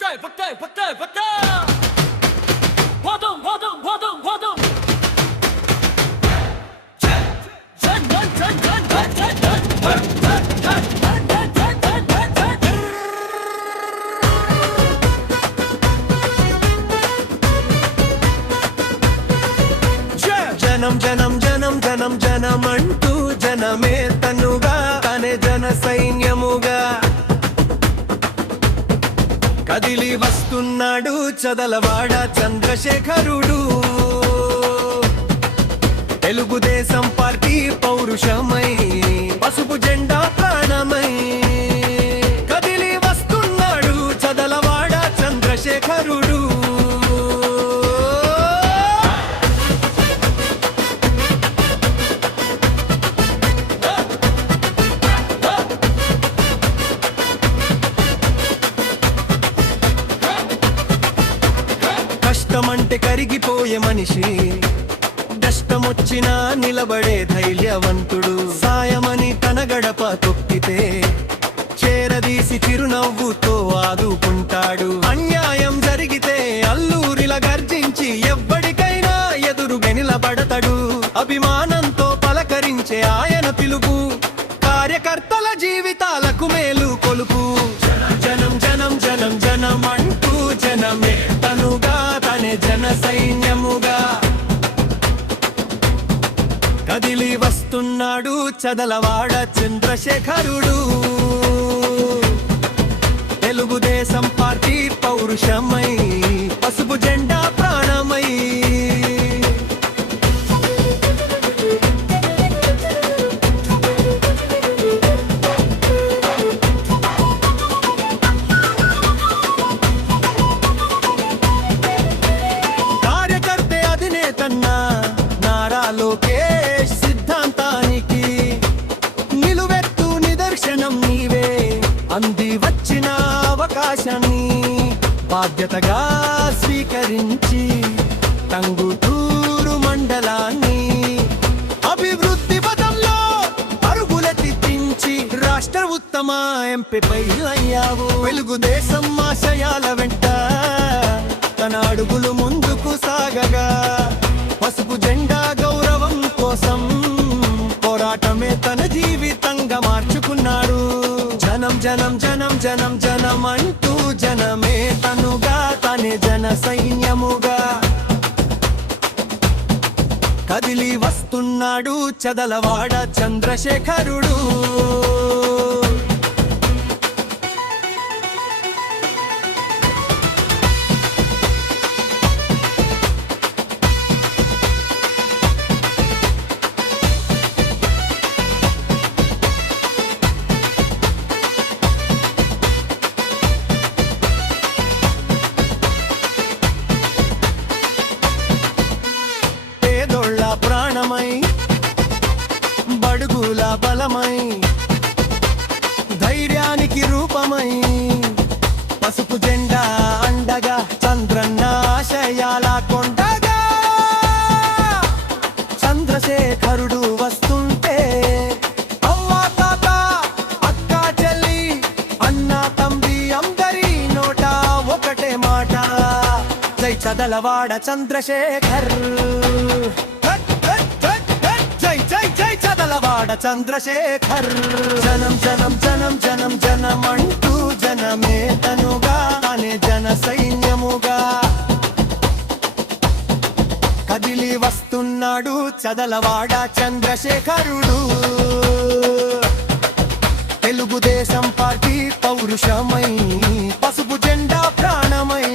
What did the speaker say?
జనం జనం జనం జనం జనమంటూ జనమే తనుగా తనే జన సైన్యముగా కదిలి వస్తున్నాడు చదలవాడ చంద్రశేఖరుడు. తెలుగుదేశం పార్టీ పౌరుషమై పసుపు జెండా ప్రాణమై కదిలి వస్తున్నాడు చదలవాడ చంద్రశేఖరుడు. కష్టమంటే కరిగిపోయే మనిషి, కష్టమొచ్చినా నిలబడే ధైర్యవంతుడు. సాయమని తన గడప తొక్కితే చేరదీసి చిరునవ్వుతో ఆదుకుంటాడు. అన్యాయం జరిగితే అల్లూరిలా గర్జించి ఎవ్వడికైనా ఎదురుగా నిలబడతాడు. అభిమానంతో పలకరించే ఆయన పిలుపు కార్యకర్తల జీవితాలకు మేలు కొలుపు. జనం జనం జనం జనం అంటూ జనమే తనుగా తనే జన సైన్యముగా కదిలి వస్తున్నాడు చదలవాడ చంద్రశేఖరుడు. తెలుగుదేశం పార్టీ పౌరుషమై పసుపు జెండా ప్రాణమై కార్యకర్తే అధినేతన్నా నారా లోకేష్ సిద్ధాంతానికి నిలువెత్తు నిదర్శనం నీవే. అంది వచ్చిన అవకాశాన్ని బాధ్యతగా స్వీకరించి టంగుటూరు మండలాన్ని అభివృద్ధి పదంలో పరుగులెత్తించి రాష్ట్ర ఉత్తమ ఎంపీపై అయ్యావు. తెలుగుదేశం ఆశయాల వెంట తన అడుగులు ముందుకు సాగగా పసుపు జెండా గౌరవం కోసం పోరాటమే తన జీవితంగా మార్చుకున్నాడు. జనం జనం జనం జనం జనం అంటూ జనమే తనుగా తనే జన సైన్యముగా కదిలి వస్తున్నాడు చదలవాడ చంద్రశేఖరుడు. ప్రాణమై బడుగుల బలమై ధైర్యానికి రూపమై పసుపు జెండా అండగా చంద్రన్న ఆశయాల కొండగా చంద్రశేఖరుడు వస్తుంటే అవ్వా తాత అక్క చెల్లి అన్న తంబి అందరి నోట ఒకటే మాట, జై చదలవాడ చంద్రశేఖర్. జై చదలవాడ చంద్రశేఖర్. జనం జనం జనం జనం జనం అంటూ జనమే తనుగా తనే జన సైన్యముగా కదిలి వస్తున్నాడు చదలవాడ చంద్రశేఖరుడు. తెలుగుదేశం పార్టీ పౌరుషమై పసుపు జెండా ప్రాణమై